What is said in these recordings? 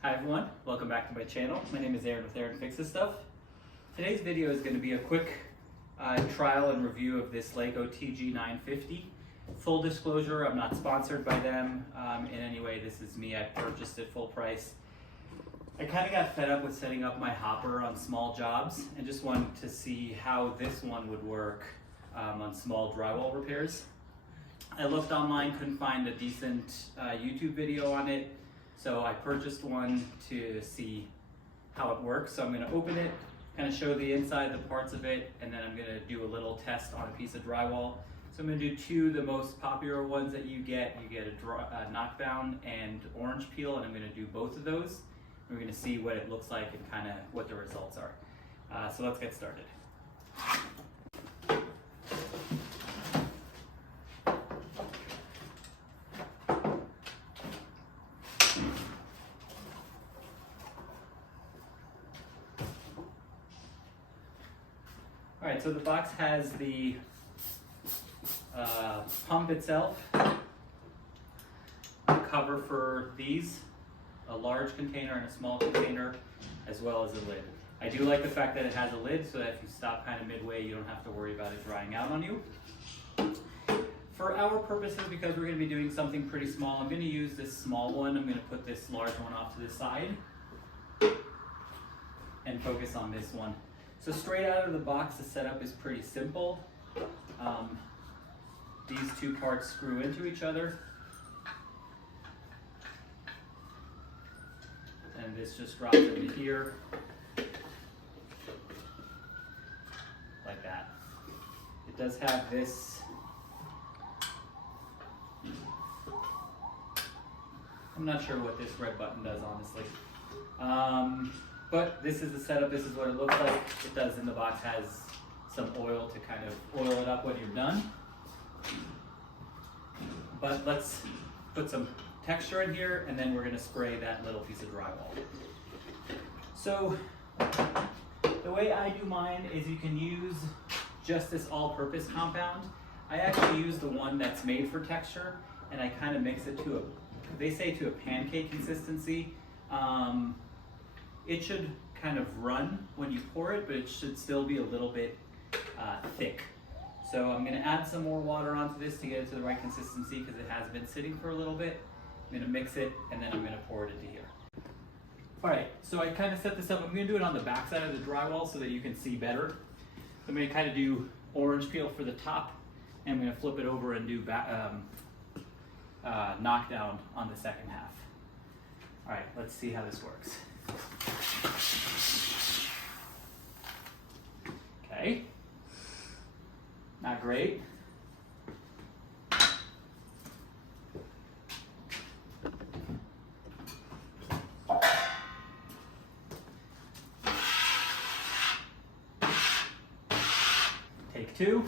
Hi everyone, welcome back to my channel. My name is Aaron with Aaron Fixes Stuff. Today's video is going to be a quick trial and review of this Laco TG950. Full disclosure, I'm not sponsored by them in any way. This is me, I purchased it full price. I kind of got fed up with setting up my hopper on small jobs and just wanted to see how this one would work on small drywall repairs. I looked online, couldn't find a decent YouTube video on it. So I purchased one to see how it works. So I'm going to open it, kind of show the inside, the parts of it, and then I'm going to do a little test on a piece of drywall. So I'm going to do two of the most popular ones that you get. You get a knockdown and orange peel, and I'm going to do both of those. We're going to see what it looks like and kind of what the results are. So let's get started. Alright, so the box has the pump itself, the cover for these, a large container and a small container, as well as a lid. I do like the fact that it has a lid so that if you stop kind of midway, you don't have to worry about it drying out on you. For our purposes, because we're going to be doing something pretty small, I'm going to use this small one. I'm going to put this large one off to the side and focus on this one. So straight out of the box, the setup is pretty simple. These two parts screw into each other. And this just drops into here, like that. It does have this, I'm not sure what this red button does, honestly. But this is the setup, this is what it looks like. It does in the box has some oil to kind of oil it up when you're done. But let's put some texture in here and then we're gonna spray that little piece of drywall. So the way I do mine is you can use just this all-purpose compound. I actually use the one that's made for texture and I kind of mix it to they say to a pancake consistency. It should kind of run when you pour it, but it should still be a little bit thick. So I'm gonna add some more water onto this to get it to the right consistency because it has been sitting for a little bit. I'm gonna mix it and then I'm gonna pour it into here. All right, so I kind of set this up. I'm gonna do it on the back side of the drywall so that you can see better. I'm gonna kind of do orange peel for the top and I'm gonna flip it over and do knockdown on the second half. All right, let's see how this works. Okay, not great. Take two.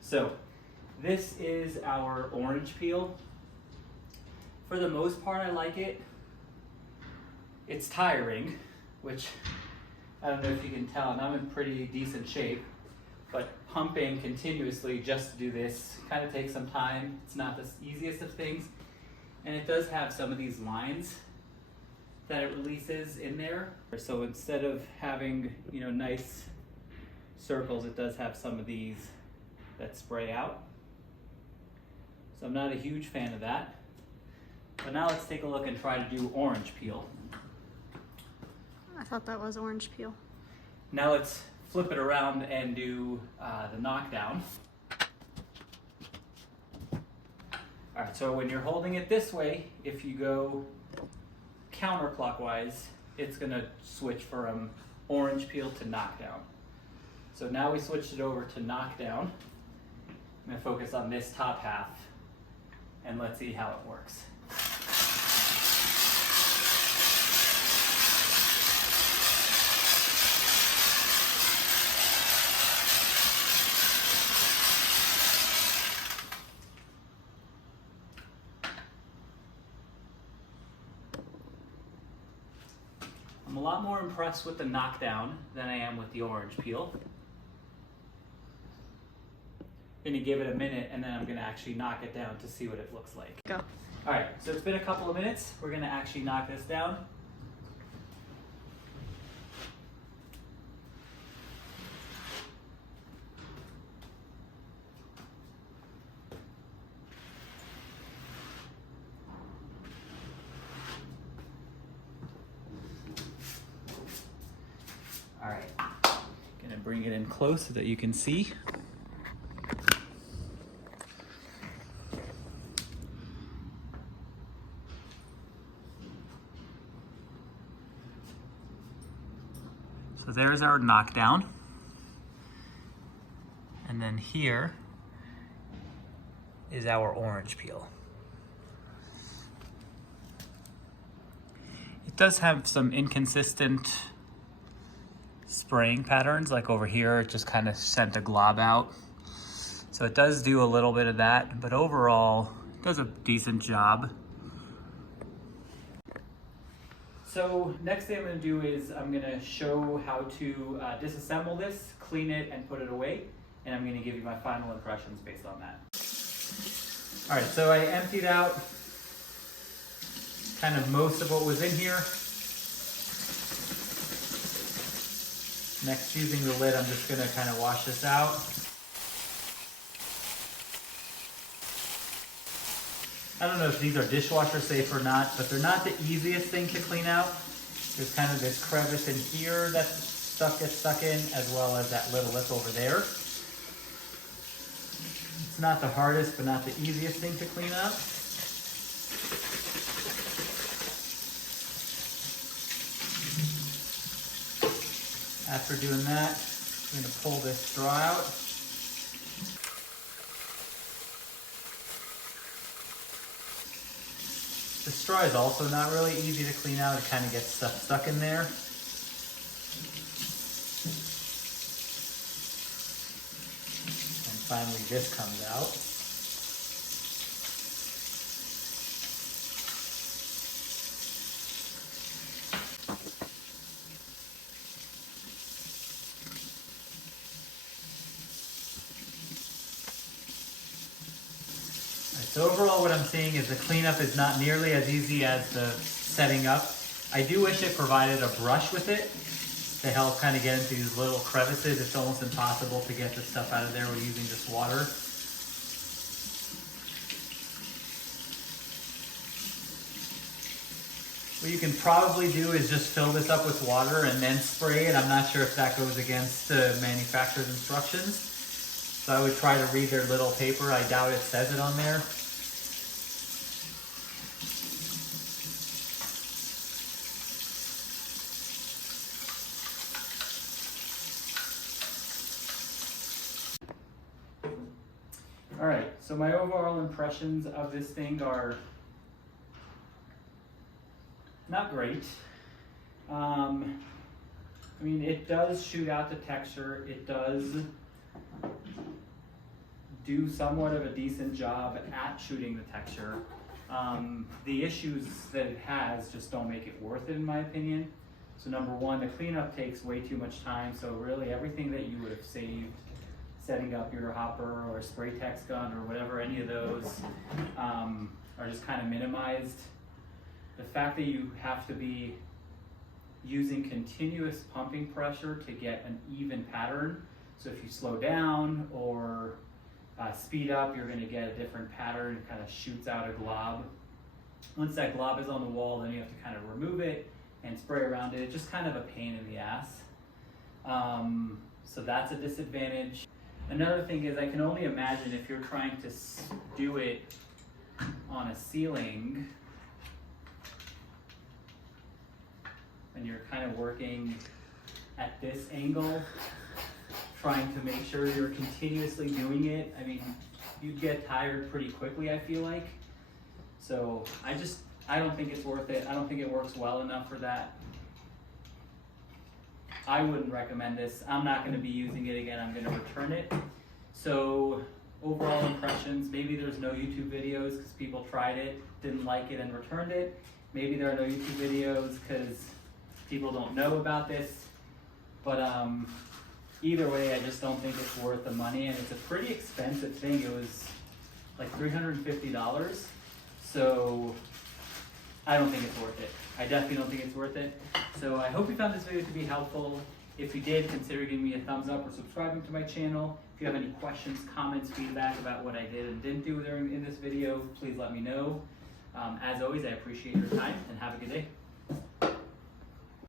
So this is our orange peel. For the most part, I like it. It's tiring, which I don't know if you can tell, and I'm in pretty decent shape, but pumping continuously just to do this kind of takes some time. It's not the easiest of things, and it does have some of these lines that it releases in there. So instead of having, nice circles, it does have some of these that spray out. So I'm not a huge fan of that. But now let's take a look and try to do orange peel. I thought that was orange peel. Now let's flip it around and do the knockdown. All right, so when you're holding it this way, if you go counterclockwise, it's gonna switch from orange peel to knockdown. So now we switched it over to knockdown. I'm gonna focus on this top half and let's see how it works. I'm a lot more impressed with the knockdown than I am with the orange peel. I'm gonna give it a minute and then I'm gonna actually knock it down to see what it looks like. Go. All right, so it's been a couple of minutes. We're gonna actually knock this down. All right, gonna bring it in close so that you can see. So there's our knockdown. And then here is our orange peel. It does have some inconsistent spraying patterns, like over here it just kind of sent a glob out. So it does do a little bit of that, but overall it does a decent job. So next thing I'm going to do is I'm going to show how to disassemble this, clean it, and put it away. And I'm going to give you my final impressions based on that. All right, so I emptied out kind of most of what was in here. Next, using the lid, I'm just going to kind of wash this out. I don't know if these are dishwasher safe or not, but they're not the easiest thing to clean out. There's kind of this crevice in here that stuff gets stuck in, as well as that little lip over there. It's not the hardest, but not the easiest thing to clean up. After doing that, I'm going to pull this straw out. The straw is also not really easy to clean out. It kind of gets stuff stuck in there. And finally this comes out. So overall what I'm seeing is the cleanup is not nearly as easy as the setting up. I do wish it provided a brush with it to help kind of get into these little crevices. It's almost impossible to get the stuff out of there with using just water. What you can probably do is just fill this up with water and then spray it. I'm not sure if that goes against the manufacturer's instructions. So I would try to read their little paper. I doubt it says it on there. All right, so my overall impressions of this thing are not great. I mean, it does shoot out the texture. It does do somewhat of a decent job at shooting the texture. The issues that it has just don't make it worth it, in my opinion. So number one, the cleanup takes way too much time. So really everything that you would have saved setting up your hopper or spray text gun or whatever, any of those are just kind of minimized. The fact that you have to be using continuous pumping pressure to get an even pattern. So if you slow down or speed up, you're going to get a different pattern. It kind of shoots out a glob. Once that glob is on the wall, then you have to kind of remove it and spray around it. It's just kind of a pain in the ass. So that's a disadvantage. Another thing is I can only imagine if you're trying to do it on a ceiling and you're kind of working at this angle, trying to make sure you're continuously doing it. I mean, you'd get tired pretty quickly, I feel like. So I don't think it's worth it. I don't think it works well enough for that. I wouldn't recommend this. I'm not going to be using it again. I'm going to return it. So overall impressions, maybe there's no YouTube videos because people tried it, didn't like it, and returned it. Maybe there are no YouTube videos because people don't know about this. But either way, I just don't think it's worth the money, and it's a pretty expensive thing. It was like $350, so I don't think it's worth it. I definitely don't think it's worth it. So I hope you found this video to be helpful. If you did, consider giving me a thumbs up or subscribing to my channel. If you have any questions, comments, feedback about what I did and didn't do in this video, please let me know. As always, I appreciate your time, and have a good day.